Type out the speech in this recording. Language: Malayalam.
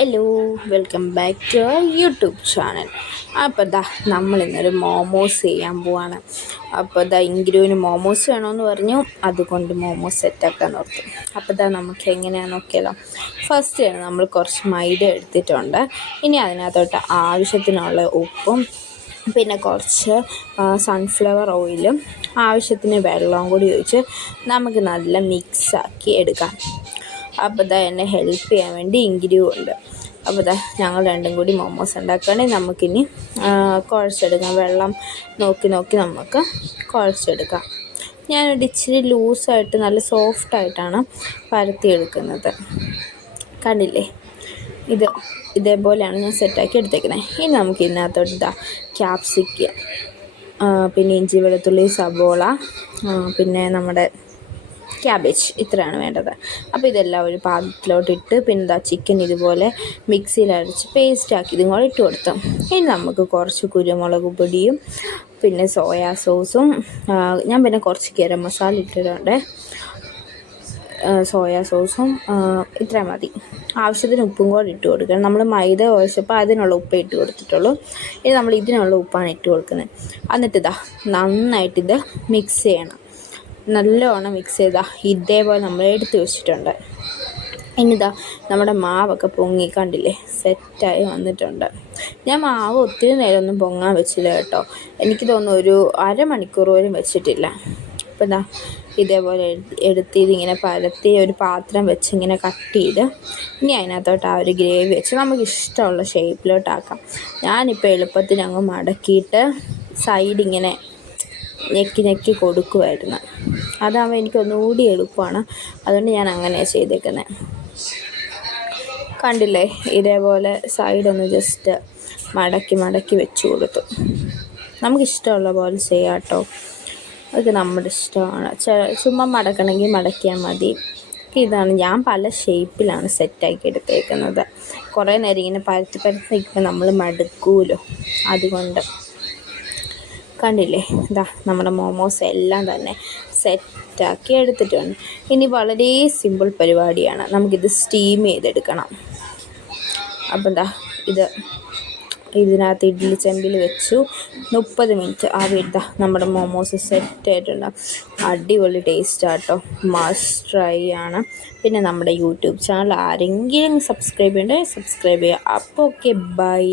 Hello welcome back to our YouTube channel അപ്പോൾ ദാ നമ്മൾ ഇന്നൊരു മോമോസ് ചെയ്യാൻ പോവാണ്. അപ്പോൾ ദാ ഇൻഗ്രുവിന് മോമോസ് വേണമെന്ന് പറഞ്ഞു. അതുകൊണ്ട് മോമോസ് സെറ്റാക്കാൻ ഓർത്തു അപ്പോൾ ദാ നമുക്ക് എങ്ങനെയാണെന്ന് നോക്കിയാലോ. ഫസ്റ്റ് നമ്മൾ കുറച്ച് മൈദ എടുത്തിട്ടുണ്ട്. ഇനി അതിനകത്തോട്ട് ആവശ്യത്തിനുള്ള ഉപ്പും പിന്നെ കുറച്ച് സൺഫ്ലവർ ഓയിലും ആവശ്യത്തിന് വെള്ളവും കൂടി ഒഴിച്ച് നമുക്ക് നല്ല മിക്സാക്കി എടുക്കാം. അപ്പോൾ ഇതാ എന്നെ ഹെൽപ്പ് ചെയ്യാൻ വേണ്ടി ഇങ്കിരി ഉണ്ട്. അപ്പോൾ ഇതാ ഞങ്ങൾ രണ്ടും കൂടി മോമോസ് ഉണ്ടാക്കുകയാണെങ്കിൽ നമുക്കിനി കുഴച്ചെടുക്കാം വെള്ളം നോക്കി നോക്കി നമുക്ക് കുഴച്ചെടുക്കാം ഞാനൊരു ഇച്ചിരി ലൂസായിട്ട് നല്ല സോഫ്റ്റായിട്ടാണ് പരത്തിയെടുക്കുന്നത് കണ്ടില്ലേ? ഇത് ഇതേപോലെയാണ് ഞാൻ സെറ്റാക്കി എടുത്തേക്കുന്നത് ഇനി നമുക്ക് ഇതിനകത്തോട്ട് ഇതാ ക്യാപ്സിക്കം പിന്നെ ഇഞ്ചി വെളുത്തുള്ളി സബോള പിന്നെ നമ്മുടെ ക്യാബേജ് ഇത്രയാണ് വേണ്ടത്. അപ്പോൾ ഇതെല്ലാം ഒരു പാത്രത്തിലോട്ട് ഇട്ട് പിന്നെ ഇതാ ചിക്കൻ ഇതുപോലെ മിക്സിയിൽ അരച്ച് പേസ്റ്റ് ആക്കി ഇതും കൂടെ ഇട്ട് കൊടുത്തു. ഇനി നമുക്ക് കുറച്ച് കുരുമുളക് പൊടിയും പിന്നെ സോയാ സോസും ഞാൻ പിന്നെ കുറച്ച് ഗരം മസാല ഇട്ടിട്ടുണ്ട്. സോയാ സോസും ഇത്ര മതി. ആവശ്യത്തിന് ഉപ്പും കൂടെ ഇട്ട് കൊടുക്കണം. നമ്മൾ മൈദ കുഴച്ചപ്പോൾ അതിനുള്ള ഉപ്പ് ഇട്ട് കൊടുത്തിട്ടുള്ളൂ. ഇനി നമ്മൾ ഇതിനുള്ള ഉപ്പാണ് ഇട്ട് കൊടുക്കുന്നത്. എന്നിട്ട് ഇതാ നന്നായിട്ട് ഇത് മിക്സ് ചെയ്യണം. നല്ലോണം മിക്സ് ചെയ്താൽ ഇതേപോലെ നമ്മൾ എടുത്ത് വെച്ചിട്ടുണ്ട്. ഇനിതാ നമ്മുടെ മാവൊക്കെ പൊങ്ങി കണ്ടില്ലേ? സെറ്റായി വന്നിട്ടുണ്ട്. ഞാൻ മാവ് ഒത്തിരി നേരമൊന്നും പൊങ്ങാൻ വെച്ചില്ല കേട്ടോ. എനിക്ക് തോന്നുന്നു ഒരു അരമണിക്കൂർ പോലും വെച്ചിട്ടില്ല. അപ്പം എന്താ ഇതേപോലെ എടുത്ത് ഇതിങ്ങനെ പരത്തി ഒരു പാത്രം വെച്ച് ഇങ്ങനെ കട്ട് ചെയ്ത് ഇനി അതിനകത്തോട്ട് ആ ഒരു ഗ്രേവി വെച്ച് നമുക്ക് ഇഷ്ടമുള്ള ഷേപ്പിലോട്ടാക്കാം. ഞാനിപ്പോൾ എളുപ്പത്തിന് അങ്ങ് മടക്കിയിട്ട് സൈഡ് ഇങ്ങനെ ഞെക്കി ഞെക്കി കൊടുക്കുമായിരുന്നു അതാകുമ്പോൾ എനിക്ക് ഒന്നുകൂടി എളുപ്പമാണ് അതുകൊണ്ട് ഞാൻ അങ്ങനെ ചെയ്തേക്കുന്നത് കണ്ടില്ലേ? ഇതേപോലെ സൈഡൊന്ന് ജസ്റ്റ് മടക്കി മടക്കി വെച്ച് കൊടുത്തു. നമുക്കിഷ്ടമുള്ള പോലെ ചെയ്യാം കേട്ടോ അതൊക്കെ നമ്മുടെ ഇഷ്ടമാണ്. ചുമ്മാ മടക്കണമെങ്കിൽ മടക്കിയാൽ മതി. ഇതാണ് ഞാൻ പല ഷേപ്പിലാണ് സെറ്റാക്കി എടുത്തേക്കുന്നത്. കുറേ നേരം ഇങ്ങനെ പരത്തി പരത്തി നിൽക്കുമ്പോൾ നമ്മൾ മടുക്കുമല്ലോ അതുകൊണ്ട്. കണ്ടില്ലേ? ഇതാ നമ്മുടെ മോമോസ് എല്ലാം തന്നെ സെറ്റാക്കി എടുത്തിട്ടുണ്ട്. ഇനി വളരെ സിമ്പിൾ പരിപാടിയാണ്. നമുക്കിത് സ്റ്റീം ചെയ്തെടുക്കണം. അപ്പം എന്താ ഇത് ഇതിനകത്ത് ഇഡ്ഡലി ചെമ്പിൽ വെച്ചു. മുപ്പത് മിനിറ്റ് ആ വീട്ടാ നമ്മുടെ മോമോസ് സെറ്റ് ആയിട്ടുണ്ട് അടിപൊളി ടേസ്റ്റ് ആട്ടോ. മസ്റ്റ് ട്രൈ ആണ്. പിന്നെ നമ്മുടെ യൂട്യൂബ് ചാനൽ ആരെങ്കിലും സബ്സ്ക്രൈബ് ചെയ്യണ്ടേ? സബ്സ്ക്രൈബ് ചെയ്യുക. അപ്പോൾ ഓക്കെ ബൈ